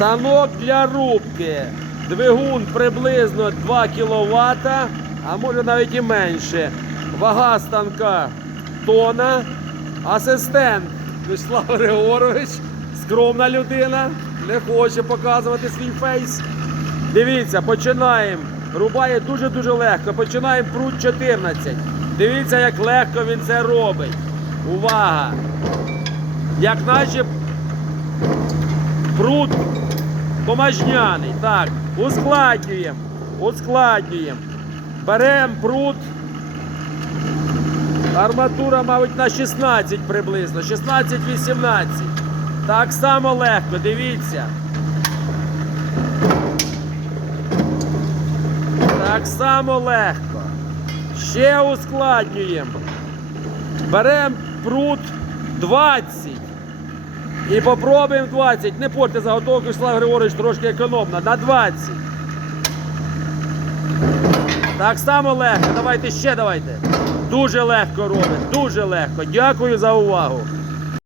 Станок для рубки. Двигун приблизно 2 кВт, а може навіть і менше. Вага станка тона. Асистент Вячеслав Григорович, скромна людина, не хоче показувати свій фейс. Дивіться, починаємо. Рубає дуже-дуже легко. Починаємо прут 14. Дивіться, як легко він це робить. Увага! Як наче прут помажняний. Так, ускладнюємо. Ускладнюємо. Беремо прут. Арматура, мабуть, на 16 приблизно. 16-18. Так само легко, дивіться. Так само легко. Ще ускладнюємо. Беремо прут 20. І попробуємо 20. Не порти заготовку, Слав Григорович, трошки економно. На 20. Так само легко. Давайте ще давайте. Дуже легко робить. Дуже легко. Дякую за увагу.